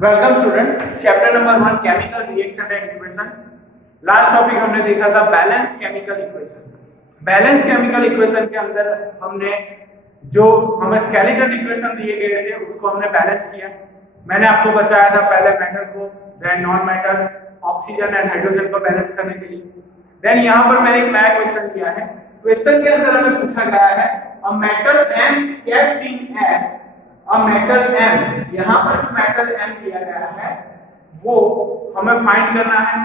Welcome student. Chapter number 1 chemical reaction and equation. Last topic हमने देखा था balance chemical equation. Balance chemical equation के अंदर हमने जो हमें स्केलेटल इक्वेशन दिए गए थे उसको हमने बैलेंस किया। मैंने आपको बताया था पहले मेटल को, then non metal, oxygen and hydrogen को बैलेंस करने के लिए। देन यहां पर मैंने एक नया क्वेश्चन किया है। क्वेश्चन के अंदर हमें पूछा गया है a metal M kept in air, a metal M, यहां पर जो मेटल M दिया गया है वो हमें फाइंड करना है।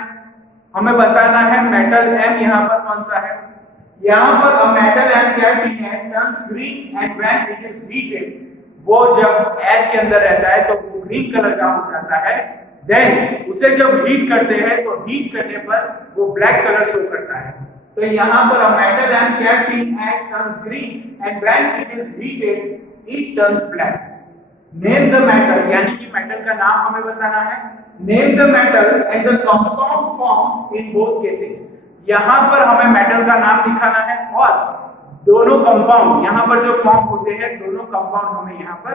हमें बताना है मेटल M यहां पर कौन सा है। यहां पर a metal M kept in air turns green and when it is heated, वो जब एयर के अंदर रहता है तो वो ग्रीन कलर का हो जाता है। देन उसे जब हीट करते हैं तो हीट करने पर वो ब्लैक कलर शो करता है। तो यहां पर a metal M kept in air turns green and when it is heated it turns black. Name the metal, यानी कि मेटल का नाम हमें बताना है। Name the metal and the compound form in both cases, यहां पर हमें मेटल का नाम दिखाना है और दोनों कंपाउंड यहां पर जो फॉर्म होते हैं दोनों कंपाउंड हमें यहां पर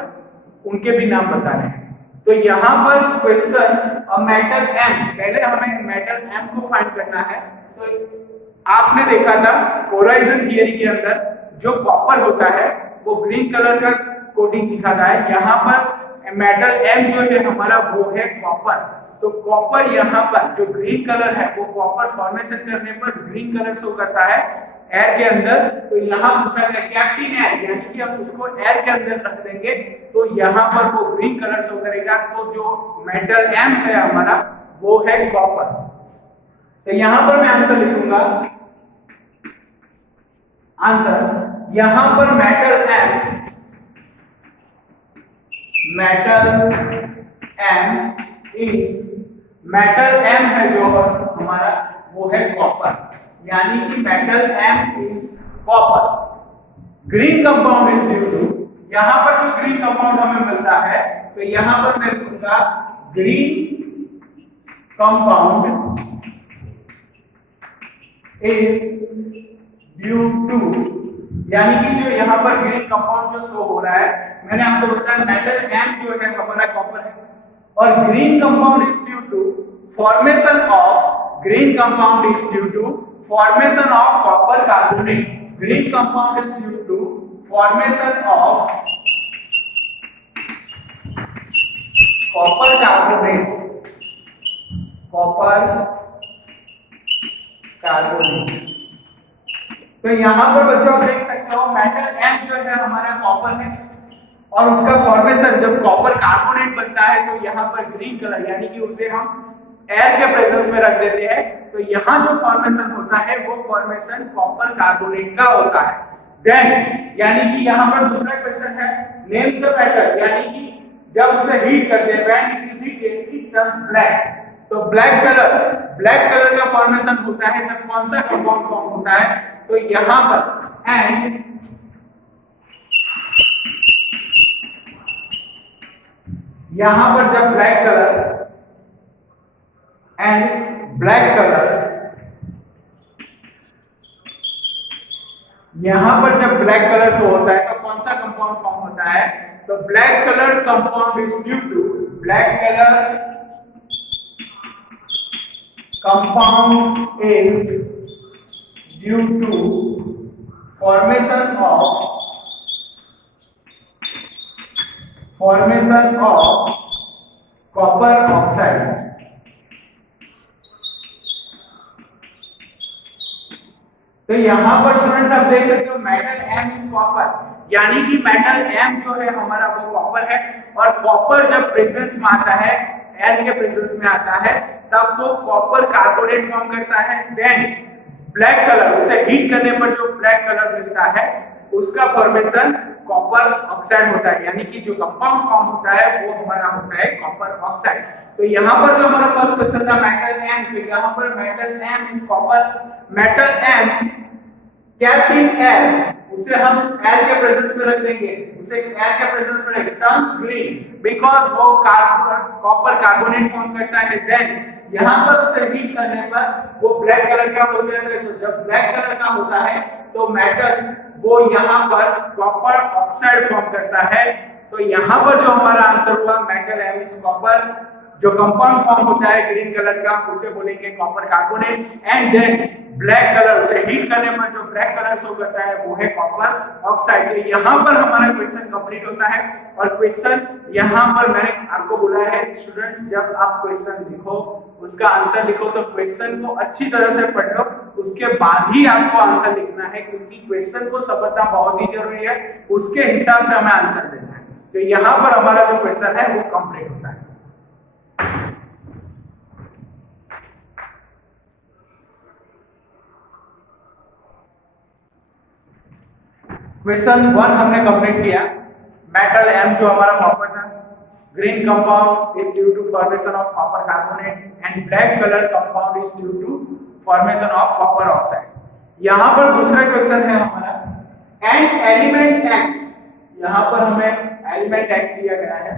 उनके भी नाम बताने हैं। तो यहां पर क्वेश्चन अ मेटल M, पहले हमें मेटल M को फाइंड करना है। तो आपने देखा था कोराइजन थियरी के अंदर जो कॉपर होता है वो ग्रीन कलर का कोटिंग दिखाता है। यहाँ पर मेटल M जो है हमारा वो है कॉपर। तो कॉपर यहाँ पर जो ग्रीन कलर है वो कॉपर फॉर्मेशन करने पर ग्रीन कलर शो करता है एयर के अंदर। तो यहाँ पूछा गया कैप्टिन एयर, यानी कि हम उसको एयर के अंदर रख देंगे तो यहाँ पर वो ग्रीन कलर शो करेगा। तो जो मेटल M है हमारा वो है कॉपर। तो यहाँ पर मैं आंसर लिखूंगा। आंसर यहाँ पर मेटल M है जो हमारा वो है कॉपर, यानी कि metal M is copper. Green compound is due to, यहां पर जो ग्रीन कंपाउंड हमें मिलता है तो यहां पर मैं लिखूंगा green compound is due to, यानी कि जो यहाँ पर ग्रीन कंपाउंड जो शो हो रहा है, मैंने आपको बताया मेटल M जो है हमारा कॉपर है और green compound is due to formation of, green compound is due to formation of copper carbonate. Green compound is due to formation of copper carbonate, copper carbonate. तो यहां पर बच्चों आप देख सकते हो मेटल M जो है हमारा कॉपर है और उसका फॉर्मेशन जब कॉपर कार्बोनेट बनता है तो यहां पर ग्रीन कलर, यानी कि उसे हम एयर के प्रेजेंस में रख देते हैं तो यहां जो फॉर्मेशन होता है वो फॉर्मेशन कॉपर कार्बोनेट का होता है। देन यानी कि यहां पर दूसरा क्वेश्चन है नेम द मेटल, यानी कि जब उसे हीट करते हैं when it is heated it turns black. तो ब्लैक कलर का फॉर्मेशन होता है तब कौन सा कंपाउंड फॉर्म होता है। तो यहां पर एंड यहां पर जब ब्लैक कलर यहां पर जब ब्लैक कलर शो होता है तो कौन सा कंपाउंड फॉर्म होता है। तो black colour compound is due to, black colour compound is due to formation of copper oxide। तो यहां पर स्टूडेंट्स आप देख सकते हो मेटल M इज कॉपर, यानी कि मेटल M जो है हमारा वो कॉपर है और कॉपर जब प्रेजेंस में आता है, एयर के प्रेजेंस में आता है तब वो कॉपर कार्बोनेट फॉर्म करता है। देन ब्लैक कलर, उसे हीट करने पर जो ब्लैक कलर मिलता है उसका फॉर्मेशन कॉपर ऑक्साइड होता है, यानी कि जो कंपाउंड फॉर्म होता है वो हमारा होता है कॉपर ऑक्साइड। तो यहाँ पर जो हमारा फर्स्ट क्वेश्चन था मेटल M, तो यहाँ पर metal M is copper. Metal M kept in air, उसे हम एयर के प्रेजेंस में रख देंगे, उसे एयर के प्रेजेंस में टर्न्स ग्रीन बिकॉज़ वो कॉपर कार्बोनेट फॉर्म करता है। देन यहां पर उसे हीट करने पर वो ब्लैक कलर का हो जाता है। तो जब ब्लैक कलर का होता है तो मेटल वो यहां पर कॉपर ऑक्साइड फॉर्म करता है तो यहाँ पर जो हमारा आंसर हुआ मेटल एम इज कॉपर। जो कंपाउंड फॉर्म होता है ग्रीन कलर का उसे बोलेंगे copper carbonate. And then black colour, उसे हीट करने पर जो ब्लैक कलर शो करता है वो है कॉपर ऑक्साइड। तो यहाँ पर हमारा क्वेश्चन कंप्लीट होता है। और क्वेश्चन यहाँ पर मैंने आपको बोला है स्टूडेंट्स, जब आप क्वेश्चन लिखो उसका आंसर लिखो तो क्वेश्चन को अच्छी तरह से पढ़ लो, उसके बाद ही आपको आंसर लिखना है, क्योंकि क्वेश्चन को समझना बहुत ही जरूरी है, उसके हिसाब से हमें आंसर देना है। तो यहाँ पर हमारा जो क्वेश्चन है वो कंप्लीट होता है। क्वेश्चन 1 हमने कंप्लीट किया। मेटल एम जो हमारा कॉपर था, green compound is due to formation of copper carbonate and black colour compound is due to formation of copper oxide. यहाँ पर दूसरा क्वेश्चन है हमारा एंड एलिमेंट एक्स। यहाँ पर हमें एलिमेंट एक्स दिया गया है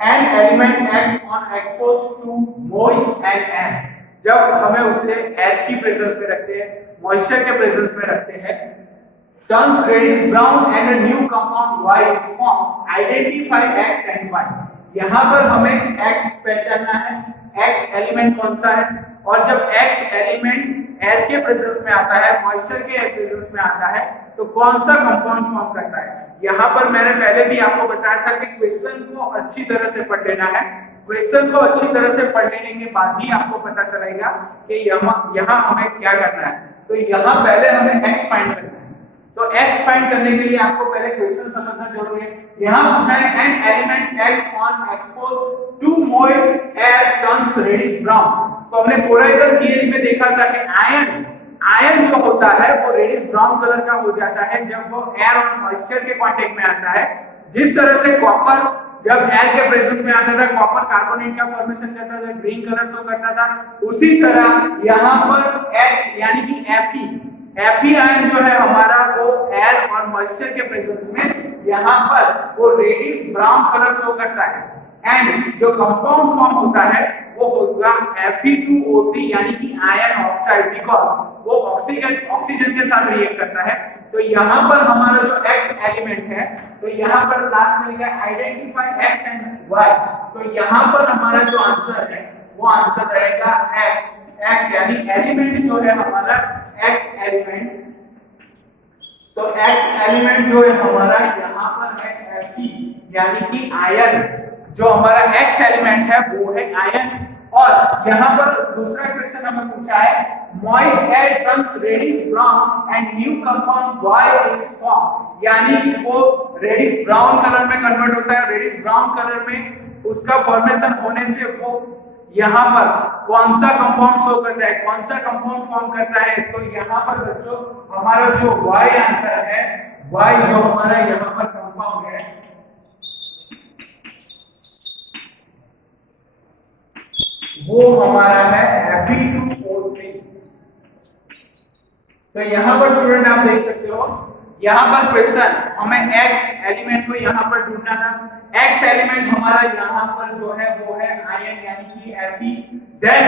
and element X on expose to moist and air. जब हमें उसे एयर की प्रेजेंस में रखते हैं, मॉइस्चर के प्रेजेंस में रखते हैं, turns reddish brown and a new compound Y is formed. Identify X and Y. यहाँ पर हमें X पहचानना है, X एलिमेंट कौन सा है, और जब X एलिमेंट एयर के प्रेजेंस में आता है, मॉइस्चर के प्रेजेंस में आता है, तो कौन सा कंपाउंड फॉर्म करता है। यहाँ पर मैंने पहले भी आपको बताया था कि क्वेश्चन को अच्छी तरह से पढ़ लेना है। क्वेश्चन को अच्छी तरह से पढ़ लेने के बाद ही आपको पता चलेगा कि यहाँ हमें क्या करना है। तो यहाँ पहले हमें X फाइंड करना है। तो x फाइंड करने के लिए आपको पहले क्वेश्चन समझना जरूरी है। यहां पूछा है an element x on expose to moist air turns reddish brown. तो हमने पोलराइजर थियरी में देखा था कि आयन जो होता है वो रेडिश ब्राउन कलर का हो जाता है जब वो एयर और मॉइस्चर के कांटेक्ट में आता है। जिस तरह से कॉपर जब एयर के प्रेजेंस में आता था, कॉपर कार्बोनेट का फॉर्मेशन करता था, ग्रीन कलर शो करता था, उसी तरह यहां पर x यानी कि Fe आयन जो है हमारा वो एयर और मॉइस्चर के प्रेजेंस में यहाँ पर वो रेडिश ब्राउन कलर शो करता है। एंड जो कंपाउंड फॉर्म होता है वो होगा Fe2O3 यानी कि आयन ऑक्साइड, बिकॉज़ वो ऑक्सीजन के साथ रिएक्ट करता है। तो यहाँ पर हमारा जो X एलिमेंट है, तो यहाँ पर लास्ट में लिखा है आइडेंटिफाई X एंड Y। तो यहाँ पर हमारा जो आंसर है वो आंसर रहेगा X यानी एलिमेंट जो है हमारा X एलिमेंट। तो X एलिमेंट जो है हमारा यहाँ पर है Fe यानी कि आयन। जो हमारा X एलिमेंट है वो है आयन। और यहाँ पर दूसरा क्वेश्चन हमें पूछा है moist air turns reddish brown and new compound Y is form, यानी कि वो रेडिश ब्राउन कलर में कन्वर्ट होता है। रेडिश ब्राउन कलर में उसका फॉर्मेशन होने से वो यहाँ पर कौन सा कंपाउंड शो करता है, कौन सा कंपाउंड फॉर्म करता है। तो यहाँ पर बच्चों हमारा जो Y आंसर है, Y जो हमारा यहाँ पर कंपाउंड है वो हमारा है Fe2O3। तो यहाँ पर स्टूडेंट आप देख सकते हो, यहाँ पर क्वेश्चन हमें X एलिमेंट को यहाँ पर ढूंढना था। X एलिमेंट हमारा यहाँ पर जो है वो है आयन यानी कि Fe। देन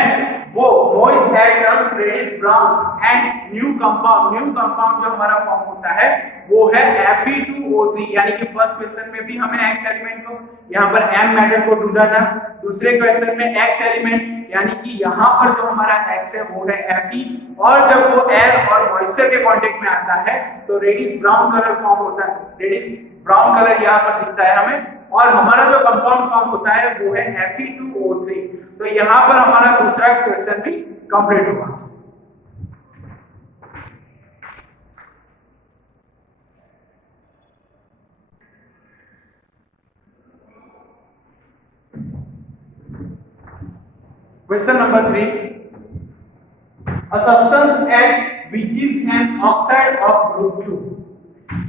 वो moist air turns reddish brown and new compound जो हमारा फॉर्म होता है वो है Fe2O3। यानी कि फर्स्ट क्वेश्चन में भी हमें X एलिमेंट को यहाँ पर M मेटल को ढूंढा था, दूसरे क्वेश्चन में X एलिमेंट यानी कि यहाँ पर जो हमारा X है वो है Fe। और जब वो एयर और मॉइस्चर के कांटेक्ट में आता है तो रेडिश ब्राउन कलर फॉर्म होता है। रेडिश ब्राउन कलर यहाँ पर दिखता है हमें, और हमारा जो कंपाउंड फॉर्म होता है वो है Fe2O3। तो यहाँ पर हमारा दूसरा क्वेश्चन भी कंप्लीट हुआ। Question number 3. A substance X which is an oxide of group 2.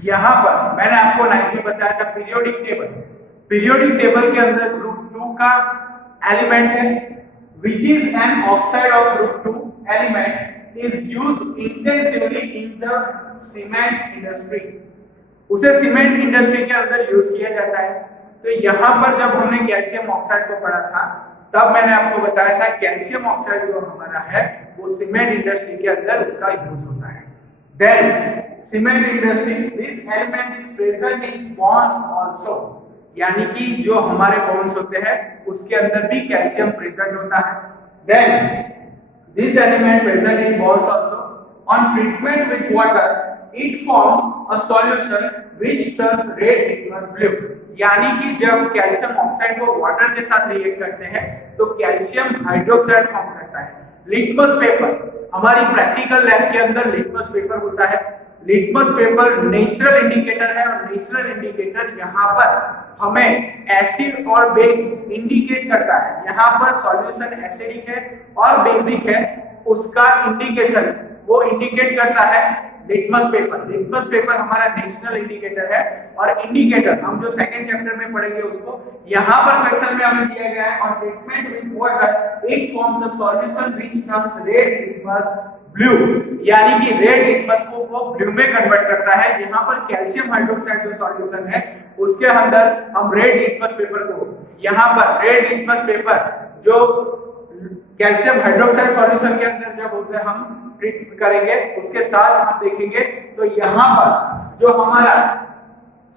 यहाँ पर मैंने आपको 9 में बताया था पीरियोडिक टेबल के अंदर ग्रुप 2 का एलिमेंट है which is an oxide of group 2 element is used intensively in the cement industry. उसे सीमेंट इंडस्ट्री के अंदर यूज किया जाता है। तो यहाँ पर जब हमने कैल्शियम ऑक्साइड को पढ़ा था तब मैंने आपको बताया था कैल्शियम ऑक्साइड जो हमारा है वो सीमेंट इंडस्ट्री के अंदर उसका यूज होता है। Then cement industry, this element is present in bonds also. यानी कि जो हमारे बोन्स होते हैं उसके अंदर भी कैल्शियम प्रेजेंट होता है। Then this element present in bones also on treatment with water it forms a solution which turns red litmus blue, यानी कि जब कैल्शियम ऑक्साइड को वाटर के साथ रिएक्ट करते हैं तो कैल्शियम हाइड्रोक्साइड फॉर्म करता है। लिटमस पेपर हमारी प्रैक्टिकल लैब के अंदर लिटमस पेपर होता है। लिटमस पेपर नेचुरल इंडिकेटर है और नेचुरल इंडिकेटर यहाँ पर हमें एसिड और बेस इंडिकेट करता है। यहाँ पर सॉल्यूशन एसिडिक है और बेसिक है, उसका इंडिकेशन वो इंडिकेट करता है लिटमस पेपर। लिटमस पेपर हमारा नेशनल इंडिकेटर है और इंडिकेटर हम जो सेकंड चैप्टर में पढ़ेंगे उसको, यहाँ पर क्वेश्चन में हमें दिया गया है on treatment with water it forms a solution which turns red litmus blue, यानी कि रेड लिटमस को वो ब्लू में कन्वर्ट करता है। यहाँ पर कैल्शियम हाइड्रोक्साइड जो सॉल्यूशन है उसके अंदर हम रेड लिटमस पेपर को, यहाँ पर रेड लिटमस पेपर जो कैल्शियम हाइड्रोक्साइड सॉल्यूशन के अंदर जब उसे हम ट्रीट करेंगे उसके साथ हम देखेंगे तो यहाँ पर जो हमारा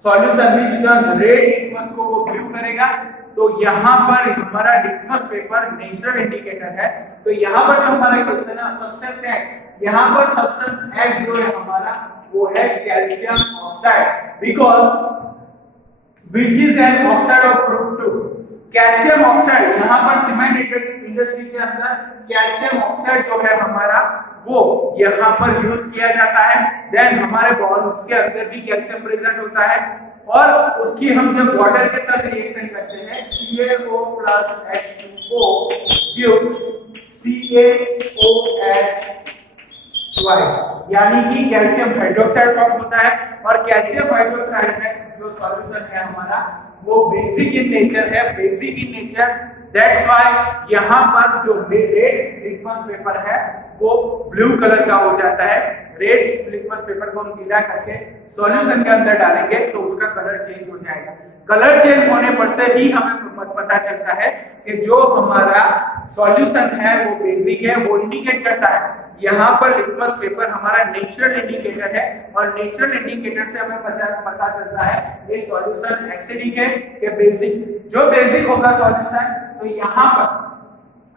solution which turns red litmus को वो ब्लू करेगा, तो यहाँ पर हमारा लिटमस पेपर नेचुरल इंडिकेटर है। तो यहाँ पर जो हमारा क्वेश्चन है सब्सटेंस एक्स, यहाँ पर सब्सटेंस एक्स जो है हमारा वो है calcium oxide, because which is an oxide of group 2। Calcium oxide यहाँ पर सीमेंट इंडस्ट्री के अंदर कैल्शियम ऑक्साइड जो है हमारा वो यहाँ पर यूज किया जाता है। देन हमारे बॉन्ड्स के अंदर भी कैल्शियम प्रेजेंट होता है और उसकी हम जब वाटर के साथ रिएक्शन करते हैं CaO plus H2O gives CaOH twice, यानी कि कैल्शियम हाइड्रोक्साइड फॉर्म होता है और कैल्शियम हाइड्रोक्साइड में जो सॉल्यूशन है हमारा वो बेसिक इन नेचर है, basic in nature. That's why यहाँ पर जो रेड लिटमस पेपर है वो ब्लू कलर का हो जाता है। रेड लिटमस पेपर को हम गीला करके सॉल्यूशन के अंदर डालेंगे तो उसका कलर चेंज हो जाएगा। कलर चेंज होने पर से ही हमें पता चलता है कि जो हमारा सॉल्यूशन है वो बेसिक है, वो इंडिकेट करता है। यहाँ पर लिटमस पेपर हमारा नेचुरल इंडिकेटर है और नेचुरल इंडिकेटर से हमें पता चलता है ये सॉल्यूशन एसिडिक है या बेसिक। जो बेसिक होगा सॉल्यूशन तो यहाँ पर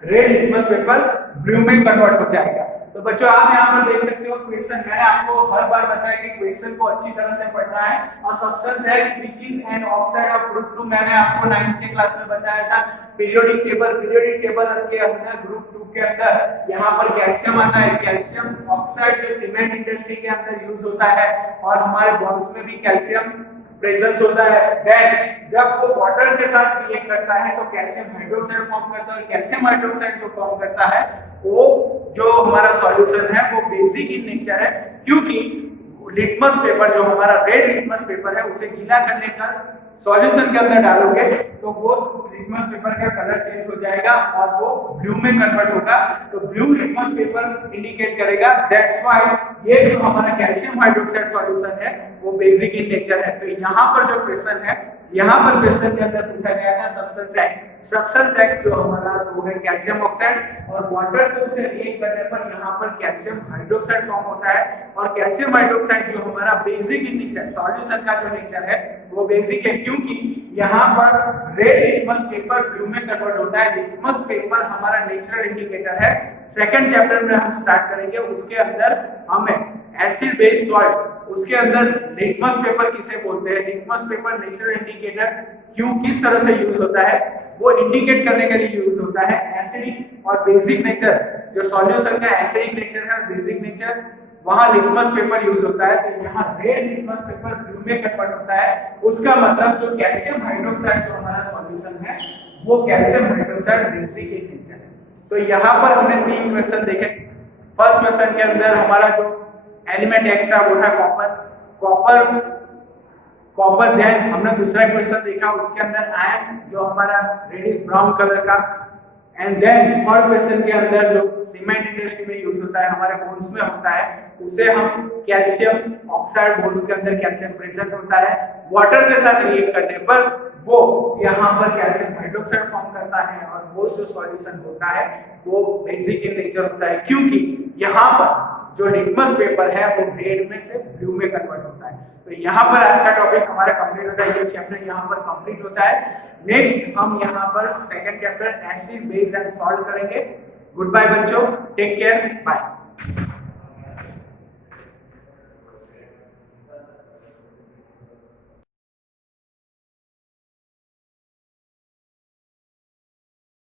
रेड लिटमस पेपर ब्लू में कन्वर्ट हो जाएगा। तो बच्चों आप यहाँ पर देख सकते हो क्वेश्चन, मैंने आपको हर बार बताया कि क्वेश्चन को अच्छी तरह से पढ़ना है। और substance x which is an oxide of group 2 मैंने आपको 9th के क्लास में बताया था। पीरियोडिक टेबल के अंदर ग्रुप 2 के अंदर यहाँ पर कैल्शियम आता है। कैल्शियम ऑक्साइड जो सीमेंट इंडस्ट्री के अंदर यूज होता है और हमारे बॉन्ड्स में भी कैल्शियम प्रेजेंस होता है। देन जब वो वाटर के साथ रिएक्ट करता है तो कैल्शियम हाइड्रोक्साइड फॉर्म करता है और कैल्शियम हाइड्रोक्साइड जो फॉर्म करता है वो जो हमारा सॉल्यूशन है वो बेसिक इन नेचर है, क्योंकि लिटमस पेपर जो हमारा रेड लिटमस पेपर है उसे गीला करने का सॉल्यूशन के अंदर डालोगे तो वो लिटमस पेपर का कलर चेंज हो जाएगा और वो ब्लू में कन्वर्ट होगा। तो ब्लू लिटमस पेपर इंडिकेट करेगा। दैट्स व्हाई ये जो हमारा कैल्शियम हाइड्रोक्साइड सॉल्यूशन है वो बेसिक इन नेचर है। तो यहाँ पर जो क्वेश्चन है, यहाँ पर क्वेश्चन के अंदर पूछा गया था सब्सटेंस एक्स। सब्सटेंस एक्स जो हमारा वो है कैल्शियम ऑक्साइड और वाटर को से रिएक्ट करने पर यहाँ पर कैल्शियम हाइड्रोक्साइड फॉर्म होता है और कैल्शियम हाइड्रोक्साइड जो हमारा बेसिक इन नेचर सॉल्यूशन का जो नेचर है वो बेसिक है, क्योंकि यहाँ पर रेड लिटमस पेपर ब्लू में कन्वर्ट होता है। लिटमस पेपर हमारा नेचुरल इंडिकेटर है। सेकंड चैप्टर में हम स्टार्ट करेंगे, उसके अंदर हमें एसिड बेस सॉल्ट, उसके अंदर लिटमस पेपर किसे बोलते हैं, लिटमस पेपर नेचुरल इंडिकेटर क्यों किस तरह से यूज होता है वो इंडिकेट करने के लिए यूज होता है। एसिडिक और बेसिक नेचर जो सॉल्यूशन का एसिडिक नेचर है, बेसिक नेचर, वहां लिटमस पेपर यूज होता है। तो यहाँ रेड लिटमस पेपर ब्लू में कन्वर्ट होता है। उसका मतलब जो कैल्शियम हाइड्रोक्साइड जो हमारा सॉल्यूशन है वो calcium hydroxide basic in nature है। तो यहाँ पर हमने 3 क्वेश्चन देखे। फर्स्ट क्वेश्चन के अंदर हमारा जो एलिमेंट एक्स था वो था कॉपर। देन हमने दूसरा क्वेश्चन देखा, उसके अंदर आयरन जो हमारा रेडिश ब्राउन कलर का। एंड देन थर्ड क्वेश्चन के अंदर जो सीमेंट इंडस्ट्री में यूज होता है, हमारे बोन्स में होता है, उसे हम कैल्शियम ऑक्साइड, बोन्स के अंदर कैल्शियम प्रेजेंट होता है। वाटर के साथ रिएक्ट करने पर वो यहाँ पर कैल्शियम हाइड्रोक्साइड फॉर्म करता है और वो जो सॉल्यूशन होता है वो बेसिक इन नेचर होता है, क्योंकि यहाँ पर जो लिटमस पेपर है वो रेड में से ब्लू में कन्वर्ट होता है। तो यहाँ पर आज का टॉपिक हमारा कंप्लीट होता है, ये चैप्टर यहाँ पर कंप्लीट होता है। नेक्स्ट हम यहाँ पर second chapter acid base and salt करेंगे। गुड बाय बच्चों, टेक केयर, बाय।